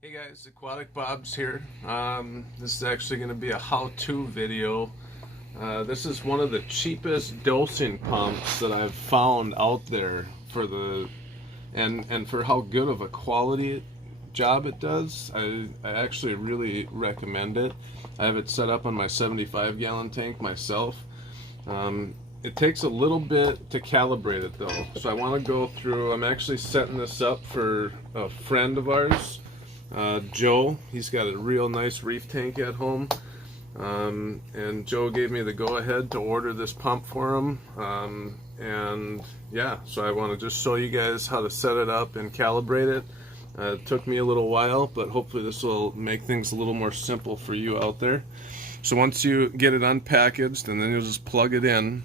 Hey guys, Aquatic Bob's here. This is actually going to be a how-to video. This is one of the cheapest dosing pumps that I've found out there for the and for how good of a quality job it does. I actually really recommend it. I have it set up on my 75-gallon tank myself. It takes a little bit to calibrate it though, so I want to go through. I'm actually setting this up for a friend of ours, Joe. He's got a real nice reef tank at home, and Joe gave me the go-ahead to order this pump for him. And yeah, so I want to just show you guys how to set it up and calibrate it. It took me a little while, but hopefully this will make things a little more simple for you out there. So once you get it unpackaged, and then you'll just plug it in,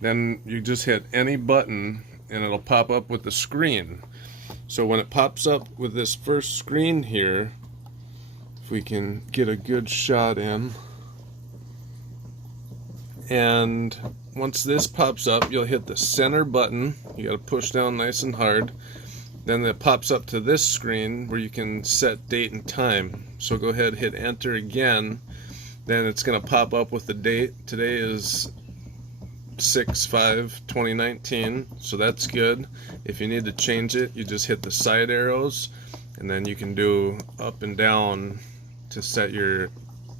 then you just hit any button and it'll pop up with the screen. So when it pops up with this first screen here, if we can get a good shot in, and once this pops up, you'll hit the center button. You got to push down nice and hard. Then it pops up to this screen where you can set date and time. So go ahead, hit enter again. Then it's going to pop up with the date. Today is 6/5/2019, so that's good. If you need to change it, you just hit the side arrows, and then you can do up and down to set your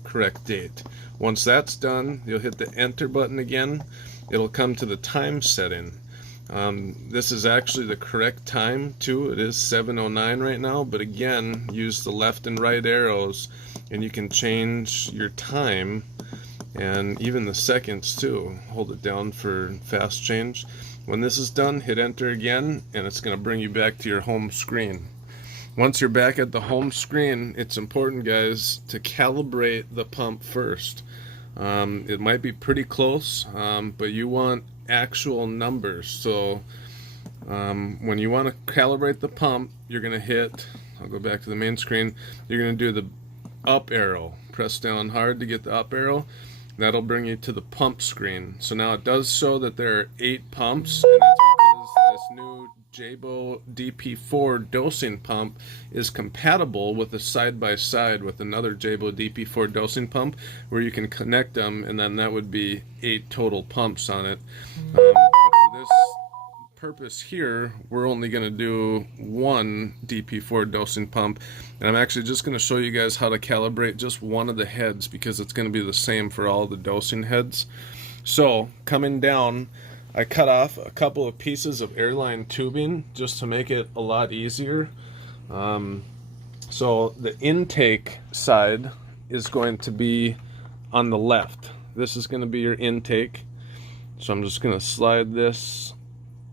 correct date. Once that's done, you'll hit the enter button again. It'll come to the time setting. This is actually the correct time too. It is 7:09 right now, but again, use the left and right arrows and you can change your time and even the seconds too. Hold it down for fast change. When this is done, hit enter again and it's going to bring you back to your home screen. Once you're back at the home screen, it's important, guys, to calibrate the pump first. It might be pretty close, but you want actual numbers. So when you want to calibrate the pump, you're going to hit, I'll go back to the main screen, you're going to do the up arrow. Press down hard to get the up arrow. That'll bring you to the pump screen. So now it does show that there are 8 pumps, and that's because this new Jebao DP-4 dosing pump is compatible with a side-by-side with another Jebao DP-4 dosing pump, where you can connect them, and then that would be 8 total pumps on it. But for this purpose here, we're only going to do one DP-4 dosing pump, and I'm actually just going to show you guys how to calibrate just one of the heads, because it's going to be the same for all the dosing heads. So coming down, I cut off a couple of pieces of airline tubing just to make it a lot easier. So the intake side is going to be on the left. This is going to be your intake, so I'm just going to slide this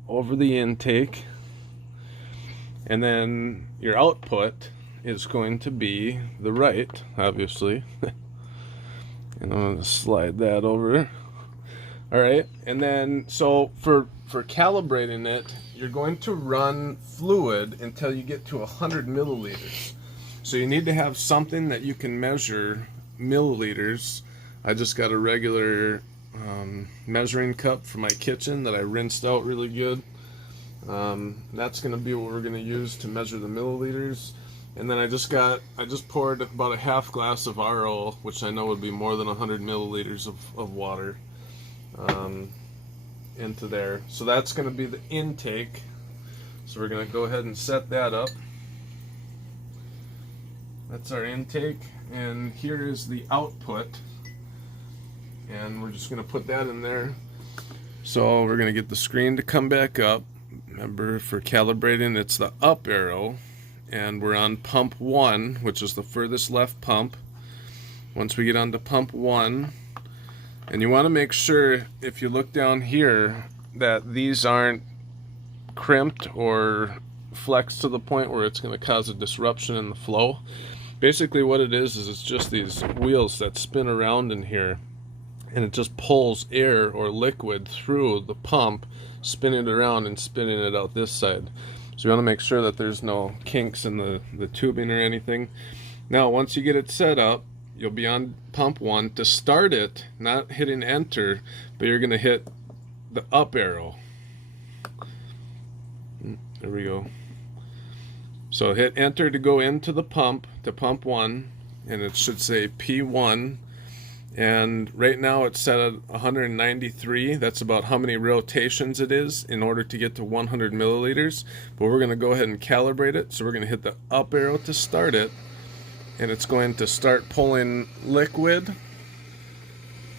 over the intake, and then your output is going to be the right, obviously. And I'm going to slide that over. Alright, and then so for calibrating it, you're going to run fluid until you get to 100 milliliters. So you need to have something that you can measure milliliters. I just got a regular measuring cup for my kitchen that I rinsed out really good. That's going to be what we're going to use to measure the milliliters. And then I just poured about a half glass of RO, which I know would be more than 100 milliliters of water, into there. So that's going to be the intake. So we're going to go ahead and set that up. That's our intake, and here is the output. And we're just going to put that in there. So we're going to get the screen to come back up. Remember, for calibrating, it's the up arrow. And we're on pump 1, which is the furthest left pump. Once we get onto pump 1, and you want to make sure, if you look down here, that these aren't crimped or flexed to the point where it's going to cause a disruption in the flow. Basically what it is it's just these wheels that spin around in here, and it just pulls air or liquid through the pump, spinning it around and spinning it out this side. So you want to make sure that there's no kinks in the tubing or anything. Now once you get it set up, you'll be on pump 1. To start it, not hitting enter, but you're going to hit the up arrow. There we go. So hit enter to go into the pump, to pump 1, and it should say P1. And right now it's set at 193. That's about how many rotations it is in order to get to 100 milliliters. But we're going to go ahead and calibrate it. So we're going to hit the up arrow to start it. And it's going to start pulling liquid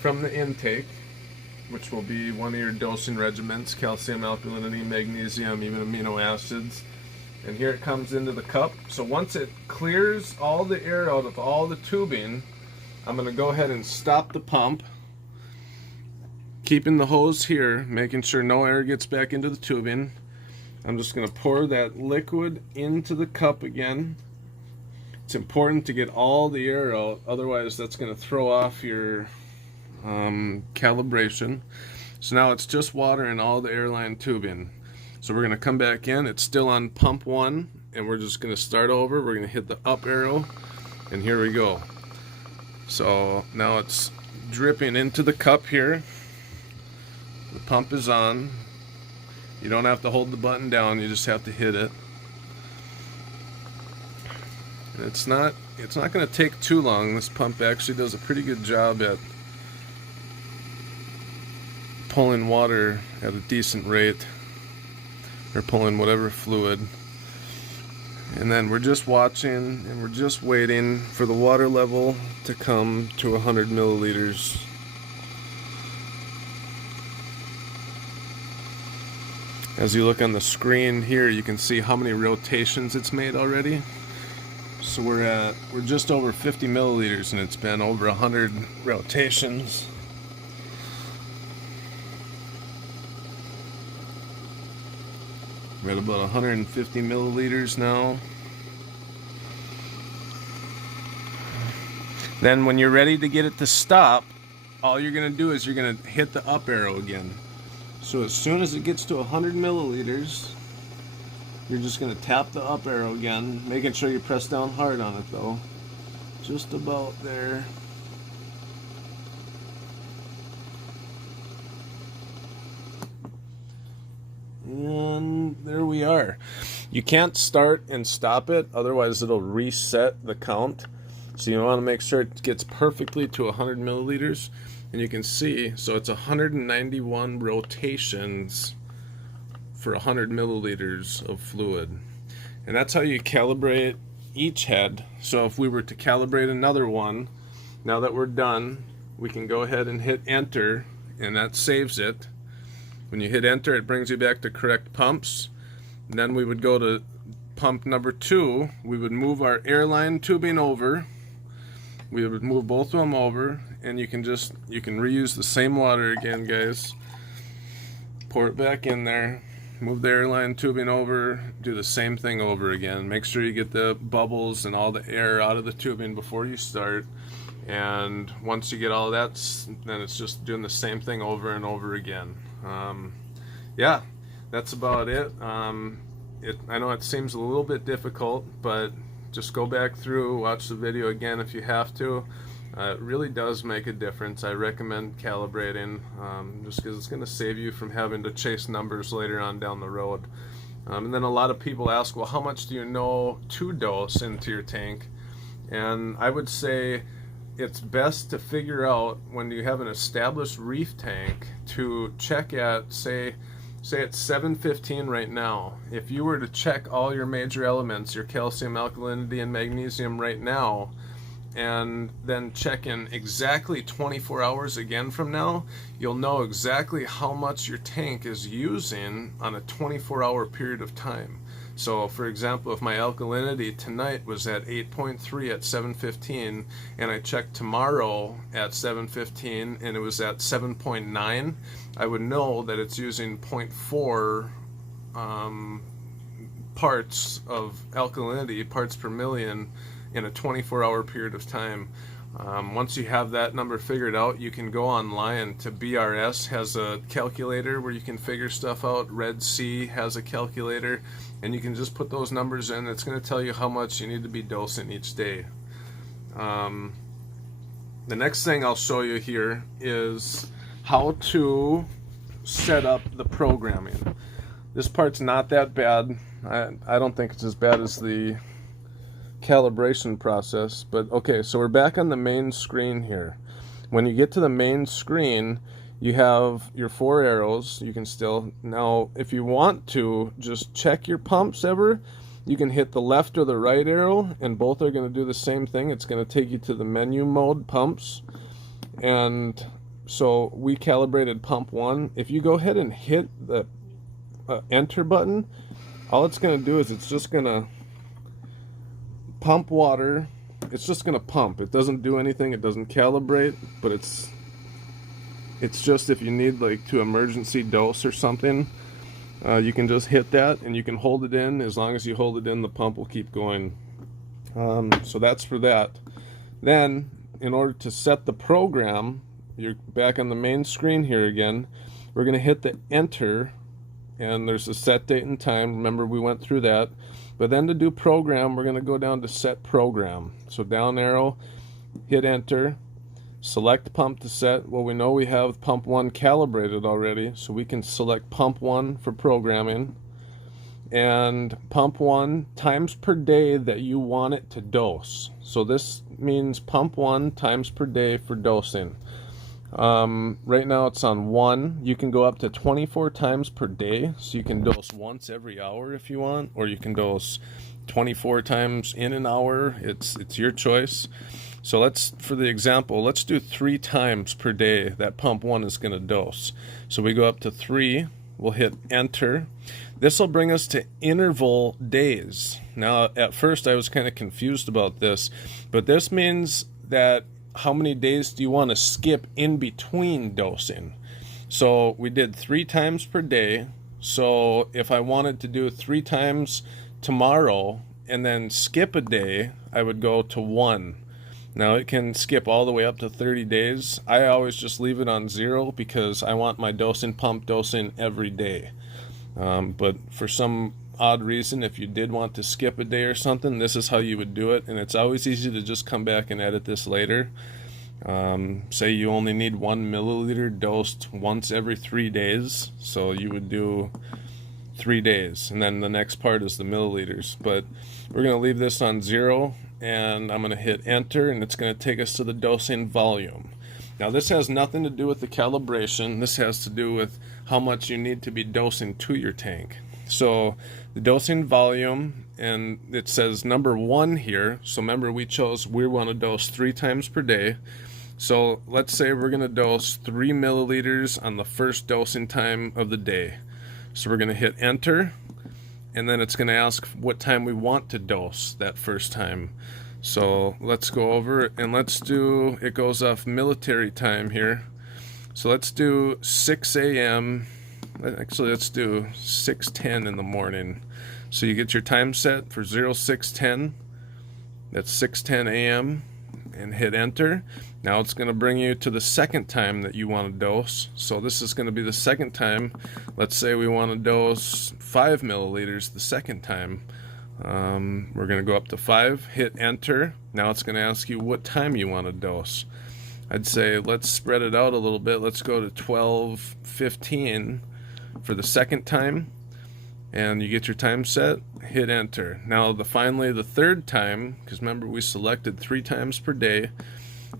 from the intake, which will be one of your dosing regimens: calcium, alkalinity, magnesium, even amino acids. And here it comes into the cup. So once it clears all the air out of all the tubing, I'm going to go ahead and stop the pump, keeping the hose here, making sure no air gets back into the tubing. I'm just going to pour that liquid into the cup again. It's important to get all the air out, otherwise that's going to throw off your calibration. So now it's just water and all the airline tubing. So we're going to come back in. It's still on pump 1, and we're just going to start over. We're going to hit the up arrow, and here we go. So now it's dripping into the cup here. The pump is on. You don't have to hold the button down, you just have to hit it. And it's not going to take too long. This pump actually does a pretty good job at pulling water at a decent rate, or pulling whatever fluid. And then we're just watching and we're just waiting for the water level to come to 100 milliliters. As you look on the screen here, you can see how many rotations it's made already. So we're just over 50 milliliters, and it's been over 100 rotations. We're at about 150 milliliters now. Then when you're ready to get it to stop, all you're going to do is you're going to hit the up arrow again. So as soon as it gets to 100 milliliters, you're just going to tap the up arrow again, making sure you press down hard on it though. Just about there. And there we are. You can't start and stop it, otherwise it'll reset the count. So you want to make sure it gets perfectly to 100 milliliters. And you can see, so it's 191 rotations for 100 milliliters of fluid. And that's how you calibrate each head. So if we were to calibrate another one, now that we're done, we can go ahead and hit enter, and that saves it. When you hit enter, it brings you back to correct pumps. And then we would go to pump number 2. We would move our airline tubing over. We would move both of them over, and you can reuse the same water again, guys. Pour it back in there, move the airline tubing over, do the same thing over again. Make sure you get the bubbles and all the air out of the tubing before you start. And once you get all that, then it's just doing the same thing over and over again. Yeah, that's about it. I know it seems a little bit difficult, but just go back through, watch the video again if you have to. It really does make a difference. I recommend calibrating, just because it's going to save you from having to chase numbers later on down the road. And then a lot of people ask, well, how much do you know to dose into your tank? And I would say it's best to figure out, when you have an established reef tank, to check at, say it's 715 right now. If you were to check all your major elements, your calcium, alkalinity, and magnesium right now, and then check in exactly 24 hours again from now, you'll know exactly how much your tank is using on a 24-hour period of time. So for example, if my alkalinity tonight was at 8.3 at 7:15, and I checked tomorrow at 7:15 and it was at 7.9, I would know that it's using 0.4 parts of alkalinity, parts per million, in a 24-hour period of time. Once you have that number figured out, you can go online to BRS, has a calculator where you can figure stuff out. Red Sea has a calculator, and you can just put those numbers in. It's going to tell you how much you need to be dosing each day. The next thing I'll show you here is how to set up the programming. This part's not that bad. I don't think it's as bad as the calibration process, but okay, so we're back on the main screen here. When you get to the main screen, you have your 4 arrows. You can still, now if you want to just check your pumps ever, you can hit the left or the right arrow, and both are going to do the same thing. It's going to take you to the menu mode pumps. And so we calibrated pump 1. If you go ahead and hit the enter button, all it's going to do is it's just going to pump water. It's just going to pump. It doesn't do anything. It doesn't calibrate, but it's just if you need like to emergency dose or something, you can just hit that and you can hold it in. As long as you hold it in, the pump will keep going. So that's for that. Then in order to set the program, you're back on the main screen here again. We're going to hit the enter, and there's a set date and time. Remember, we went through that. But then to do program, we're going to go down to set program. So down arrow, hit enter, select pump to set. Well, we know we have pump 1 calibrated already, so we can select pump 1 for programming. And pump 1 times per day that you want it to dose. So this means pump 1 times per day for dosing. Right now it's on 1. You can go up to 24 times per day, so you can dose once every hour if you want, or you can dose 24 times in an hour. It's your choice. So let's, for the example, let's do 3 times per day that pump 1 is going to dose. So we go up to 3, we'll hit enter. This will bring us to interval days. Now at first I was kind of confused about this, but this means that how many days do you want to skip in between dosing? So we did 3 times per day. So if I wanted to do 3 times tomorrow and then skip a day, I would go to 1. Now it can skip all the way up to 30 days. I always just leave it on 0 because I want my dosing pump dosing every day. But for some odd reason, if you did want to skip a day or something, this is how you would do it. And it's always easy to just come back and edit this later. Say you only need 1 milliliter dosed once every 3 days, so you would do 3 days, and then the next part is the milliliters. But we're going to leave this on 0, and I'm going to hit enter, and it's going to take us to the dosing volume. Now this has nothing to do with the calibration. This has to do with how much you need to be dosing to your tank. So the dosing volume, and it says number 1 here. So remember, we want to dose 3 times per day. So let's say we're going to dose 3 milliliters on the first dosing time of the day. So we're going to hit enter, and then it's going to ask what time we want to dose that first time. So let's go over and let's do, it goes off military time here. So let's do 6 a.m. Actually, let's do 6:10 in the morning. So you get your time set for 0610. That's 6:10 a.m. and hit enter. Now it's going to bring you to the second time that you want to dose. So this is going to be the second time. Let's say we want to dose 5 milliliters the second time. We're going to go up to 5, hit enter. Now it's going to ask you what time you want to dose. I'd say let's spread it out a little bit. Let's go to 12:15 for the second time, and you get your time set, hit enter. Now finally the third time, because remember we selected 3 times per day,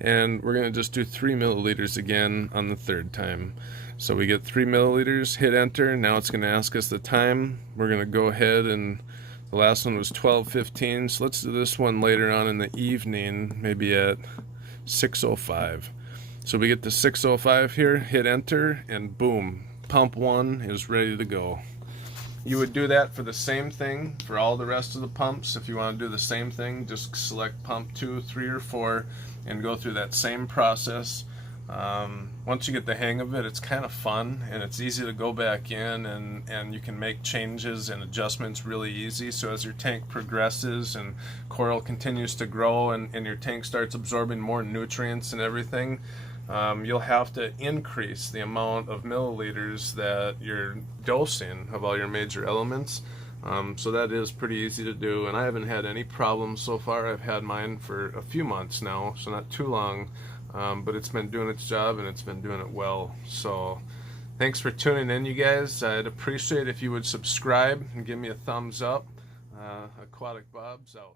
and we're going to just do 3 milliliters again on the third time. So we get 3 milliliters, hit enter. Now it's going to ask us the time. We're going to go ahead, and the last one was 12:15, so let's do this one later on in the evening, maybe at 6:05. So we get to 6:05 here, hit enter, and boom, pump 1 is ready to go. You would do that for the same thing for all the rest of the pumps. If you want to do the same thing, just select pump 2, 3, or 4 and go through that same process. Once you get the hang of it, it's kind of fun, and it's easy to go back in, and you can make changes and adjustments really easy. So as your tank progresses and coral continues to grow, and your tank starts absorbing more nutrients and everything, you'll have to increase the amount of milliliters that you're dosing of all your major elements. So that is pretty easy to do, and I haven't had any problems so far. I've had mine for a few months now, so not too long, but it's been doing its job, and it's been doing it well. So Thanks for tuning in, you guys. I'd appreciate if you would subscribe and give me a thumbs up. Aquatic Bob's out.